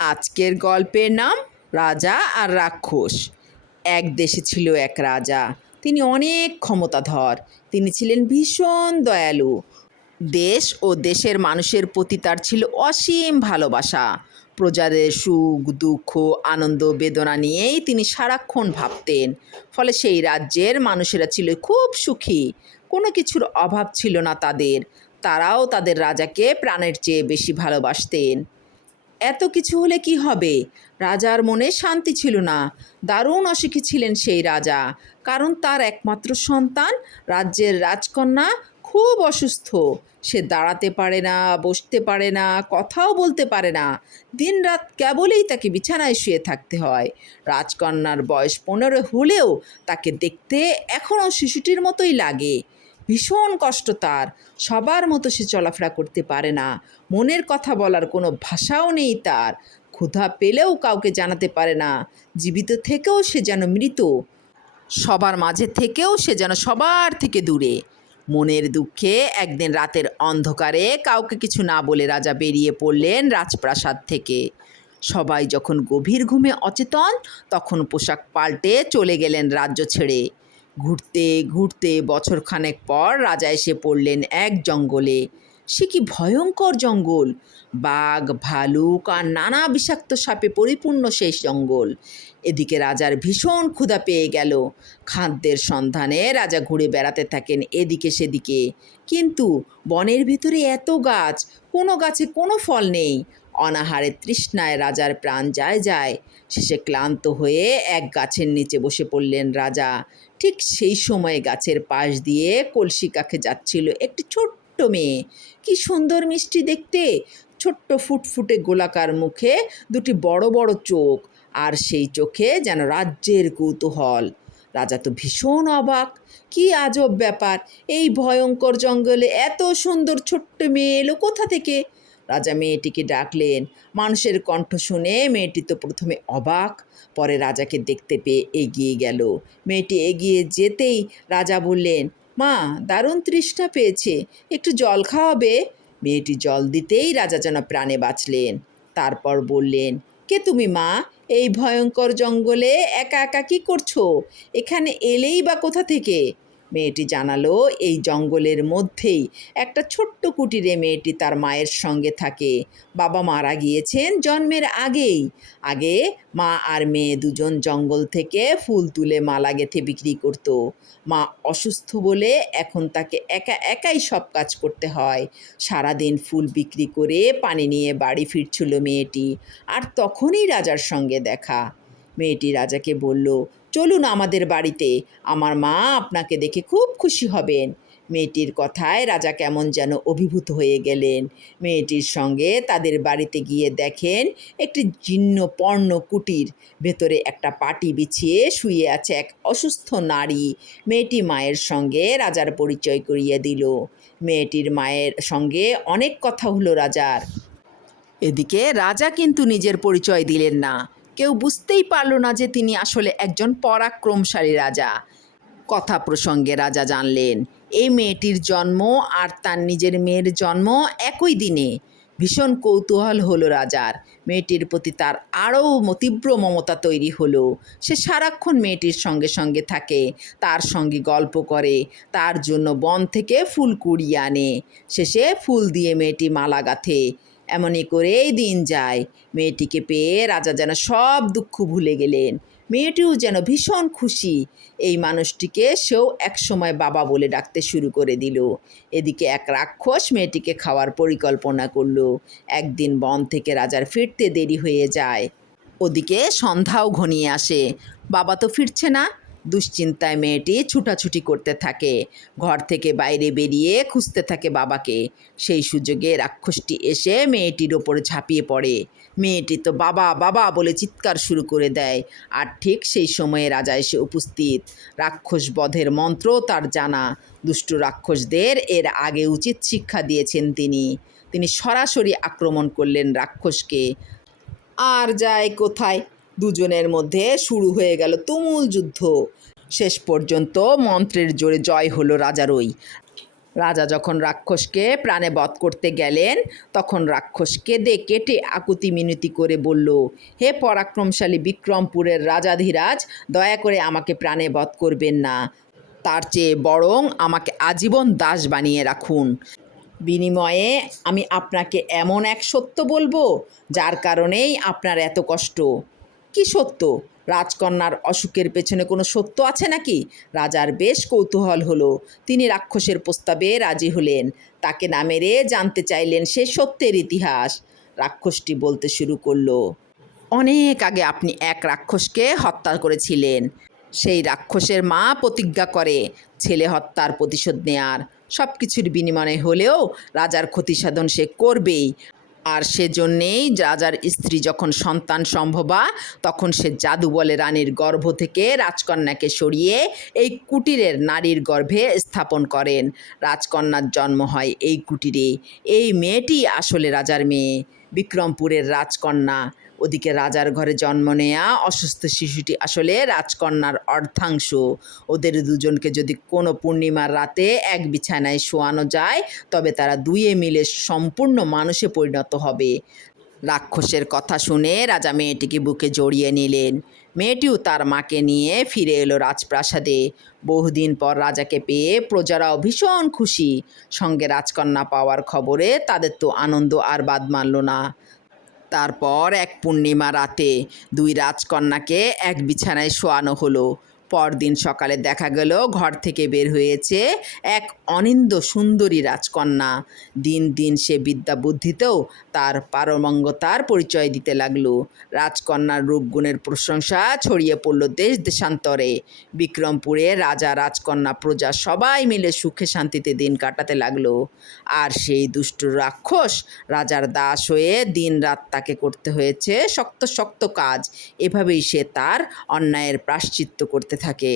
আজকের গল্পের নাম রাজা আর রাক্ষস। এক দেশে ছিল এক রাজা। তিনি অনেক ক্ষমতাধর। তিনি ছিলেন ভীষণ দয়ালু। দেশ ও দেশের মানুষের প্রতি তার ছিল অসীম ভালোবাসা। প্রজাদের সুখ, দুঃখ, আনন্দ, বেদনা নিয়েই তিনি সারাক্ষণ ভাবতেন। ফলে সেই রাজ্যের মানুষেরা ছিল খুব সুখী। কোনো কিছুর অভাব ছিল না তাদের। তারাও তাদের রাজাকে প্রাণের চেয়ে বেশি ভালোবাসতেন। এত কিছু হলে কি হবে? রাজার মনে শান্তি ছিল না। দারুণ অসুখী ছিলেন সেই রাজা। কারণ তার একমাত্র সন্তান, রাজ্যের রাজকন্যা, খুব অসুস্থ। সে দাঁড়াতে পারে না, বসতে পারে না, কথাও বলতে পারে না। দিনরাত কেবলই তাকে বিছানায় শুয়ে থাকতে হয়। রাজকন্যার বয়স পনেরো হলেও তাকে দেখতে এখনও শিশুটির মতোই লাগে। ভীষণ কষ্ট তার। সবার মতো সে চলাফেরা করতে পারে না। মনের কথা বলার কোনো ভাষাও নেই তার। ক্ষুধা পেলেও কাউকে জানাতে পারে না। জীবিত থেকেও সে যেন মৃত। সবার মাঝে থেকেও সে যেন সবার থেকে দূরে। মনের দুঃখে একদিন রাতের অন্ধকারে কাউকে কিছু না বলে রাজা বেরিয়ে পড়লেন রাজপ্রাসাদ থেকে। সবাই যখন গভীর ঘুমে অচেতন, তখন পোশাক পাল্টে চলে গেলেন রাজ্য ছেড়ে। ঘুরতে ঘুরতে বছরখানেক পর রাজা এসে পড়লেন এক জঙ্গলে। সে কি ভয়ঙ্কর জঙ্গল? বাঘ, ভালুক আর নানা বিষাক্ত সাপে পরিপূর্ণ সেই জঙ্গল। এদিকে রাজার ভীষণ ক্ষুধা পেয়ে গেল। খাদ্যের সন্ধানে রাজা ঘুরে বেড়াতে থাকেন এদিকে সেদিকে। কিন্তু বনের ভিতরে এত গাছ, কোনো গাছে কোনো ফল নেই। অনাহারে তৃষ্ণায় রাজার প্রাণ যায় যায়। শেষে ক্লান্ত হয়ে এক গাছের নিচে বসে পড়লেন রাজা। ঠিক সেই সময়ে গাছের পাশ দিয়ে কলসি কাখে যাচ্ছিল একটি ছোট্ট মেয়ে। কি সুন্দর মিষ্টি দেখতে। ছোট্ট ফুটফুটে গোলাকার মুখে দুটি বড় বড় চোখ আর সেই চোখে যেন রাজ্যের কৌতূহল। রাজা তো ভীষণ অবাক। কি আজব ব্যাপার! এই ভয়ঙ্কর জঙ্গলে এত সুন্দর ছোট্ট মেয়ে এলো কোথা থেকে? রাজা মেয়েটিকে ডাকলেন। মানুষের কণ্ঠ শুনে মেয়েটি তো প্রথমে অবাক, পরে রাজাকে দেখতে পেয়ে এগিয়ে গেল। মেয়েটি এগিয়ে যেতেই রাজা বললেন, মা, দারুণ তৃষ্ণা পেয়েছে, একটু জল খাওয়াবে? মেয়েটি জল দিতেই রাজা যেন প্রাণে বাঁচলেন। তারপর বললেন, কে তুমি মা? এই ভয়ঙ্কর জঙ্গলে একা একা কী করছ? এখানে এলেই বা কোথা থেকে? মেয়েটি জানালো, এই জঙ্গলের মধ্যেই একটা ছোট্ট কুটিরে মেয়েটি তার মায়ের সঙ্গে থাকে। বাবা মারা গিয়েছেন জন্মের আগেই। আগে মা আর মেয়ে দুজন জঙ্গল থেকে ফুল তুলে মালা গেঁথে বিক্রি করত। মা অসুস্থ বলে এখন তাকে একা একাই সব কাজ করতে হয়। সারাদিন ফুল বিক্রি করে পানি নিয়ে বাড়ি ফিরছিল মেয়েটি, আর তখনই রাজার সঙ্গে দেখা। মেয়েটি রাজাকে বলল চলুন আমাদের বাড়িতে। আমার মা আপনাকে দেখে খুব খুশি হবেন। মেয়েটির কথায় রাজা কেমন যেন অভিভূত হয়ে গেলেন। মেয়েটির সঙ্গে তাদের বাড়িতে গিয়ে দেখেন একটি জীর্ণ পর্ণ কুটির। ভেতরে একটা পাটি বিছিয়ে শুয়ে আছে এক অসুস্থ নারী। মেয়েটি মায়ের সঙ্গে রাজার পরিচয় করিয়ে দিল। মেয়েটির মায়ের সঙ্গে অনেক কথা হলো রাজার। এদিকে রাজা কিন্তু নিজের পরিচয় দিলেন না। কেউ বুঝতেই পারল না যে তিনি আসলে একজন পরাক্রমশালী রাজা। কথা প্রসঙ্গে রাজা জানলেন এই মেয়েটির জন্ম আর তার নিজের মেয়ের জন্ম একই দিনে। ভীষণ কৌতূহল হলো রাজার। মেয়েটির প্রতি তার আরও তীব্র মমতা তৈরি হলো। সে সারাক্ষণ মেয়েটির সঙ্গে সঙ্গে থাকে, তার সঙ্গে গল্প করে, তার জন্য বন থেকে ফুল কুড়িয়ে আনে। শেষে ফুল দিয়ে মেয়েটি মালা গাঁথে এমনই করেই দিন যায়। মেয়েটিকে পেয়ে রাজা যেন সব দুঃখ ভুলে গেলেন। মেয়েটিও যেন ভীষণ খুশি। এই মানুষটিকে সেও একসময় বাবা বলে ডাকতে শুরু করে দিল। এদিকে এক রাক্ষস মেয়েটিকে খাওয়ার পরিকল্পনা করল। একদিন বন থেকে রাজার ফিরতে দেরি হয়ে যায়। ওদিকে সন্ধ্যাও ঘনিয়ে আসে। বাবা তো ফিরছে না। দুশ্চিন্তায় মেয়েটি ছুটাছুটি করতে থাকে। ঘর থেকে বাইরে বেরিয়ে খুঁজতে থাকে বাবাকে। সেই সুযোগে রাক্ষসটি এসে মেয়েটির ওপরে ঝাঁপিয়ে পড়ে। মেয়েটি তো বাবা বাবা বলে চিৎকার শুরু করে দেয়। আর ঠিক সেই সময়ে রাজা এসে উপস্থিত। রাক্ষস বধের মন্ত্র তার জানা। দুষ্টু রাক্ষসদের এর আগে উচিত শিক্ষা দিয়েছেন তিনি। তিনি সরাসরি আক্রমণ করলেন রাক্ষসকে। আর যায় কোথায়? দুজনের মধ্যে শুরু হয়ে গেল তুমুল যুদ্ধ। শেষ পর্যন্ত মন্ত্রের জোরে জয় হলো রাজারই। রাজা যখন রাক্ষসকে প্রাণে বধ করতে গেলেন, তখন রাক্ষস কেঁদে কেটে আকুতি মিনতি করে বলল, হে পরাক্রমশালী বিক্রমপুরের রাজাধিরাজ, দয়া করে আমাকে প্রাণে বধ করবেন না। তার চেয়ে বরং আমাকে আজীবন দাস বানিয়ে রাখুন। বিনিময়ে আমি আপনাকে এমন এক সত্য বলব, যার কারণেই আপনার এত কষ্ট। কি সত্য? রাজকন্যার অসুখের পেছনে কোনো সত্য আছে নাকি? রাজার বেশ কৌতূহল হলো। তিনি রাক্ষসের প্রস্তাবে রাজি হলেন। তাকে না মেরে জানতে চাইলেন সে সত্যের ইতিহাস। রাক্ষসটি বলতে শুরু করল, অনেক আগে আপনি এক রাক্ষসকে হত্যা করেছিলেন। সেই রাক্ষসের মা প্রতিজ্ঞা করে ছেলে হত্যার প্রতিশোধ নেয়ার। সব কিছুর বিনিময়ে হলেও রাজার ক্ষতি সাধন সে করবেই। আর সেজন্যেই রাজার স্ত্রী যখন সন্তান সম্ভবা, তখন সে জাদু বলে রানীর গর্ভ থেকে রাজকন্যাকে সরিয়ে এই কুটিরের নারীর গর্ভে স্থাপন করেন। রাজকন্যার জন্ম হয় এই কুটিরে। এই মেয়েটি আসলে রাজার মেয়ে। বিক্রমপুরের রাজকন্যা। ওদিকে রাজার ঘরে জন্ম নেয়া অসুস্থ শিশুটি আসলে রাজকন্যার অর্ধাংশ। ওদের দুজনকে যদি কোনো পূর্ণিমার রাতে এক বিছানায় শোয়ানো যায়, তবে তারা দুয়ে মিলে সম্পূর্ণ মানুষে পরিণত হবে। রাক্ষসের কথা শুনে রাজা মেয়েটিকে বুকে জড়িয়ে নিলেন। মেয়েটিও তার মাকে নিয়ে ফিরে এলো রাজপ্রাসাদে। বহুদিন পর রাজাকে পেয়ে প্রজারাও ভীষণ খুশি। সঙ্গে রাজকন্যা পাওয়ার খবরে তাদের তো আনন্দ আর বাদ মানল না। তারপর এক পূর্ণিমা রাতে দুই রাজকন্যাকে এক বিছানায় শোয়ানো হলো। পরদিন সকালে দেখা গেল ঘর থেকে বের হয়েছে এক অনিন্দ সুন্দরী রাজকন্যা। দিন দিন সে বিদ্যা বুদ্ধিতেও তার পারমঙ্গতার পরিচয় দিতে লাগল। রাজকন্যার রূপগুণের প্রশংসা ছড়িয়ে পড়ল দেশ দেশান্তরে। বিক্রমপুরে রাজা, রাজকন্যা, প্রজা সবাই মিলে সুখে শান্তিতে দিন কাটাতে লাগল। আর সেই দুষ্ট রাক্ষস রাজার দাস হয়ে দিন রাত তাকে করতে হয়েছে শক্ত শক্ত কাজ। এভাবেই সে তার অন্যায়ের প্রাশ্চিত্য করতে থাকে।